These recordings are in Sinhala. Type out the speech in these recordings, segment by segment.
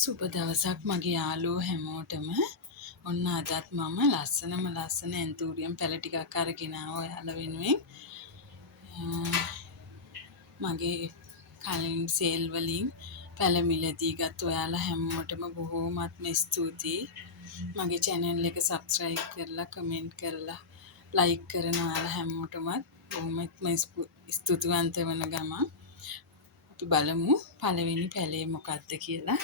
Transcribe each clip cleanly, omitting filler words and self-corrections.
සුබ දවසක් මගේ යාළුවෝ හැමෝටම. ඔන්න අදත් මම ලස්සන ඇන්තූරියම් පැළ ටිකක් අරගෙන ආවා ඔයාලා වෙනුවෙන්. මගේ කලින් සේල් වලින් පැළ මිලදී ගත් ඔයාලා හැමෝටම බොහෝමත්ම ස්තුතියි. මගේ channel එක subscribe කරලා කමෙන්ට් කරලා like කරන ඔයාලා හැමෝටමත් බොහොමත්ම ස්තුතිවන්ත වෙන ගම. අපි බලමු පළවෙනි පැළේ මොකක්ද කියලා.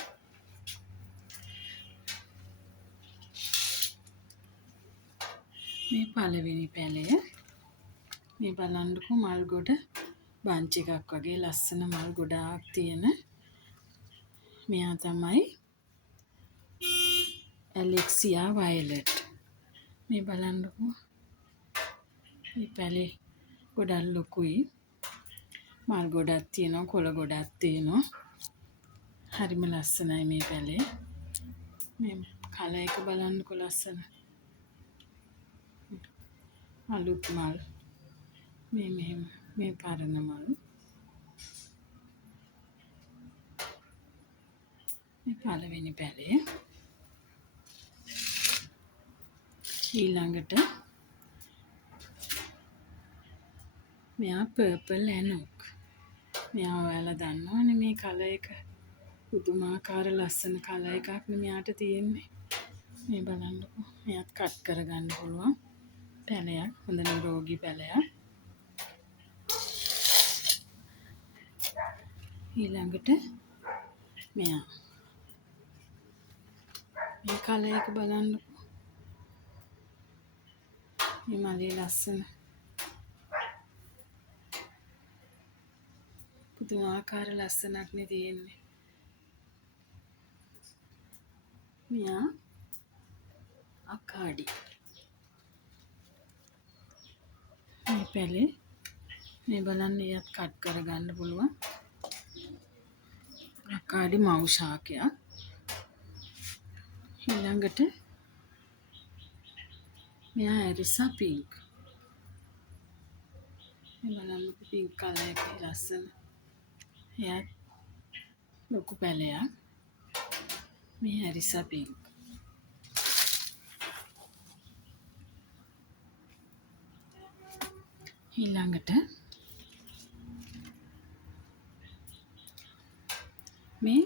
මේ පළවෙනි පැළය මේ බලන්නකෝ මල් ගොඩ බංච් එකක් වගේ ලස්සන මල් ගොඩාක් තියෙන මෙයා තමයි ඇලෙක්සියා වයලට්. මේ බලන්නකෝ මේ පැළේ ගොඩක් ලොකුයි. මල් ගොඩක් තියෙනවා, කොළ ගොඩක් තියෙනවා. හරිම ලස්සනයි මේ පැළේ. මේ කලර් එක බලන්නකෝ ලස්සන. අලුත් මල්. මේ පරණ මල්. මේ පළවෙනි පැළේ. ඊළඟට මෙයා පර්පල් ඇනොක්. මෙයා ඔයාලා දන්නවනේ මේ කලර් එක. පුදුමාකාර ලස්සන කලර් එකක් නේ මෙයාට තියෙන්නේ. මේ බලන්නකෝ. මෙයාත් කට් කරගන්න පුළුවන් පැළයක්. හොඳ නිරෝගී පැළයක්. ඊළඟට මෙයා. මේ කලර් එක බලන්නකෝ. මේ මලේ ලස්සන. පුදුමාකාර ලස්සනක් නේ තියෙන්නේ. මෙයා අකාඩි. මේ පැළේ මේ බලන්න එයත් කට් කරගන්න පුළුවන්. අකාඩි මව් ශාකයක්. ඊළඟට මෙයා ඇරිසා පින්ක්. මේ බලන්න පින්ක් කලර් එක ලස්සන. එයත් ලොකු පැළයක්. මේ ඇරිසා පින්ක්. ඊළඟට මේ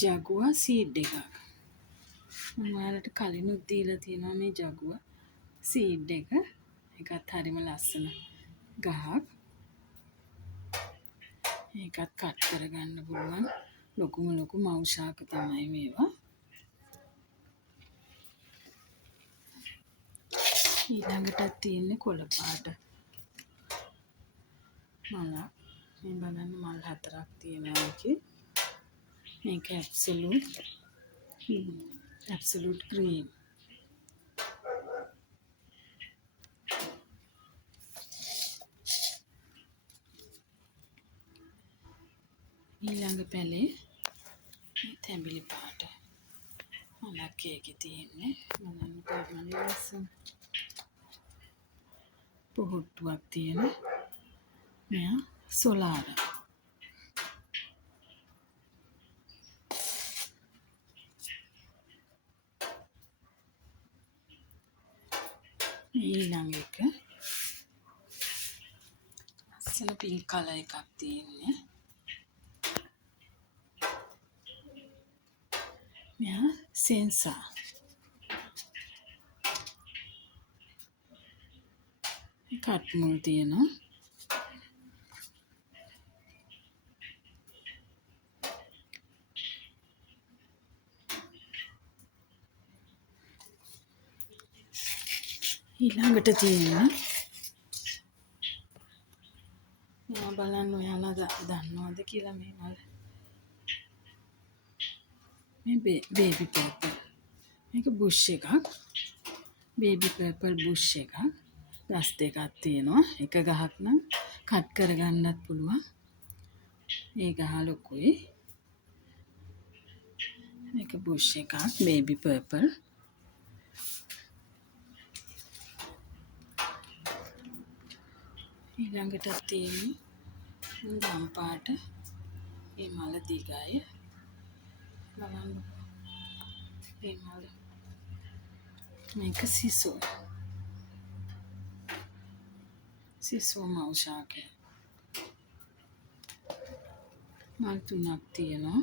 ජගුවා සීඩ් එකක්. මම ඔයාලට කලිනුත් දීලා තියෙනවා මේ ජගුවා සීඩ් එක. ඒකත් හරිම ලස්සන ගහක්. ඒකත් කට් කරගන්න පුළුවන්. ලොකුම ලොකු මව් ශාක තමයි මේවා. ඊළඟටත් තියෙන්නේ කොළ පාට මලක්. මේ බලන්න මල් 4ක් තියෙනවා ඒකේ. මේක ඇබ්සලූට් ග්‍රීන්. ඊළඟ පැළේ තැඹිලි පාට මලක් ඒකේ තියෙන්නේ. බලන්න කොහොමද ලස්සන. පොහොට්ටුවක් තියෙන මෙයා සොලාර. ඊළඟ එක ලස්සන පින්ක් කලර් එකක් තියෙන්නේ. මෙයා සෙන්සා. කට් මුල් තියෙනවා. ඊළඟට තියෙනවා මෙයා බලන්න ඔයාලා දන්නවද කියලා මේ මල. මේ බේබි පර්පල්. මේක බුෂ් එකක්. බේබි පර්පල් බුෂ් එකක්. ගස් දෙකක් තියෙනවා. එක ගහක් නම් කට් කරගන්නත් පුළුවන්. මේ ගහ ලොකුයි. මේක බුෂ් එකක් බේබි පර්පල්. ඊළඟට තියෙන්නේ ගම් පාට. මේ මල දිගයි. බලන්න මේ මල් මේක සිසෝ මව් ශාකය මල් 3ක් තියෙනවා.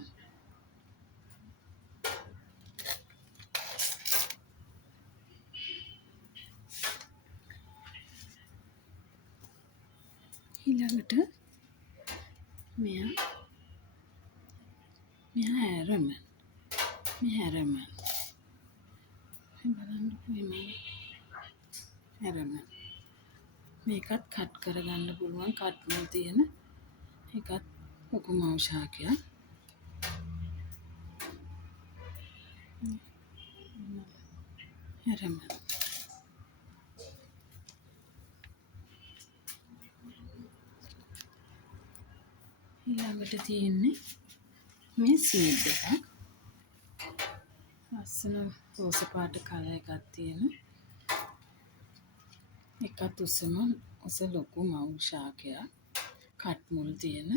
ඊළඟට මෙයා හැරමන් බලන්න හැරමන් මේකත් කට් කරගන්න පුළුවන් කට්ම තියෙන එකත් ලොකු මව් ශාකයක්. හැරමන් ඊළඟට තියෙන්නේ මේ සීඩ් එකක්. ලස්සන රෝස පාට කලර් එකක් තියෙන එකත් උස ලොකු මව් ශාකයක් කට් මුල් තියෙන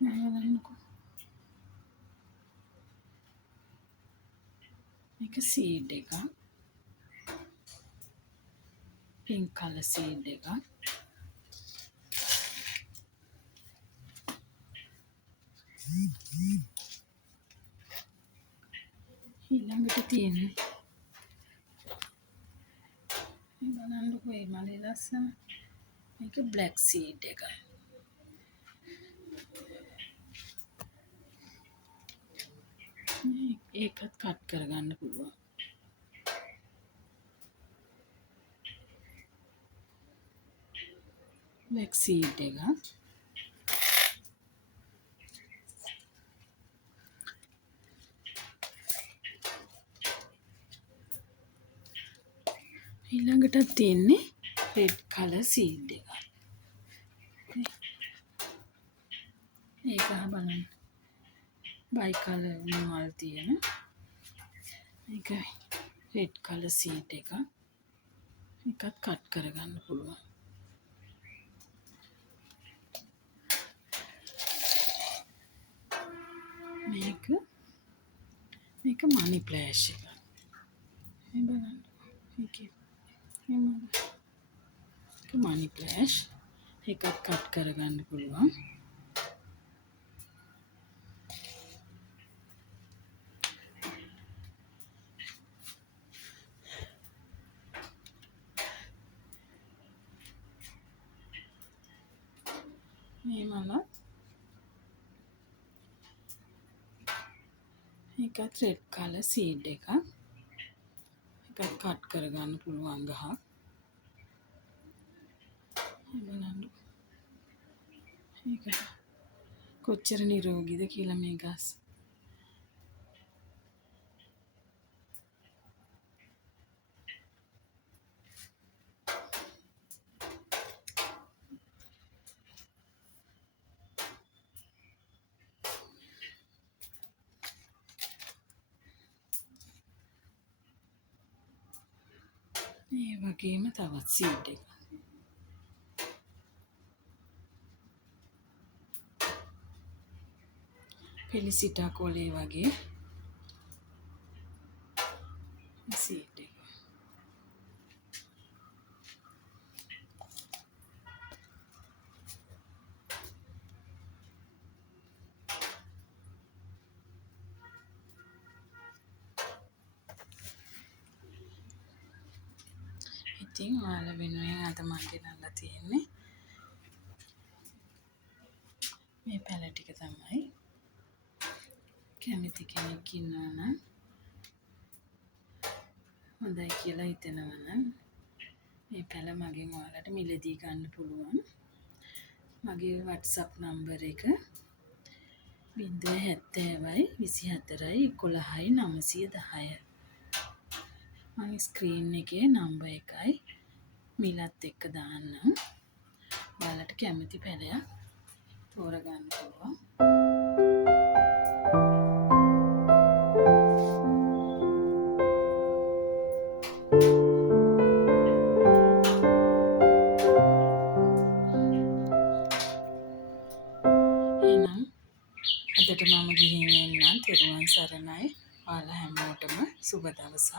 බලන්නකෝ. මේක සීඩ් එකක් පින්ක් කලර් සීඩ් එකක්. ඊළඟට තියෙන්නේ බලන්නකෝ මේ මලේ ලස්සන මේක බ්ලැක් සීඩ් එක. ඒකත් කට් කරගන්න පුළුවන්. බ්ලැක් සීඩ් එක. ඊළඟට තියෙන්නේ රෙඩ් කලර් සීඩ් එක. ඒක බලන්න බයි කලර් මල් තියෙන මේක රෙඩ් කලර් සීඩ් එක. එකත් කට් කරගන්න පුළුවන්. මේක මනි ප්ලෑෂ් එක. මේ බලන්න මේක මනි ප්ලෑෂ් එකත් කට් කරගන්න පුළුවන්. මේ මල එකත් රෙඩ් කලර් සීඩ් එකක්. එකත් කට් කරගන්න පුළුවන් ගහක්. බලන්න ඒක කොච්චර නිරෝගීද කියලා මේ ගස්. ඒ වගේම තවත් සීඩ් එක. පෙලිසිටා කොලේ වගේ සීඩ් එක. ඉතින් ඔයාලා වෙනුවෙන් අද මම ගෙනල්ලා තියෙන්නේ මේ පැල ටික තමයි. කැමති කෙනෙක් ඉන්නවා නම් හොඳයි කියලා හිතෙනවා නම් මේ පැල මගෙන් ඔයාලට මිලදී ගන්න පුළුවන්. මගේ WhatsApp නම්බර එක 070 24 11 910. මගේ ස්ක්‍රීන් එකේ නම්බර් එකයි මිලත් එක්ක දාන්නම්. ඔයාලට කැමති පැලයක් තෝරගන්න පුළුවන්. එහෙනම් අදට මම ගිහින් එන්නම්. තෙරුවන් සරණයි. ඔයාලා හැමෝටම සුබ දවසක්.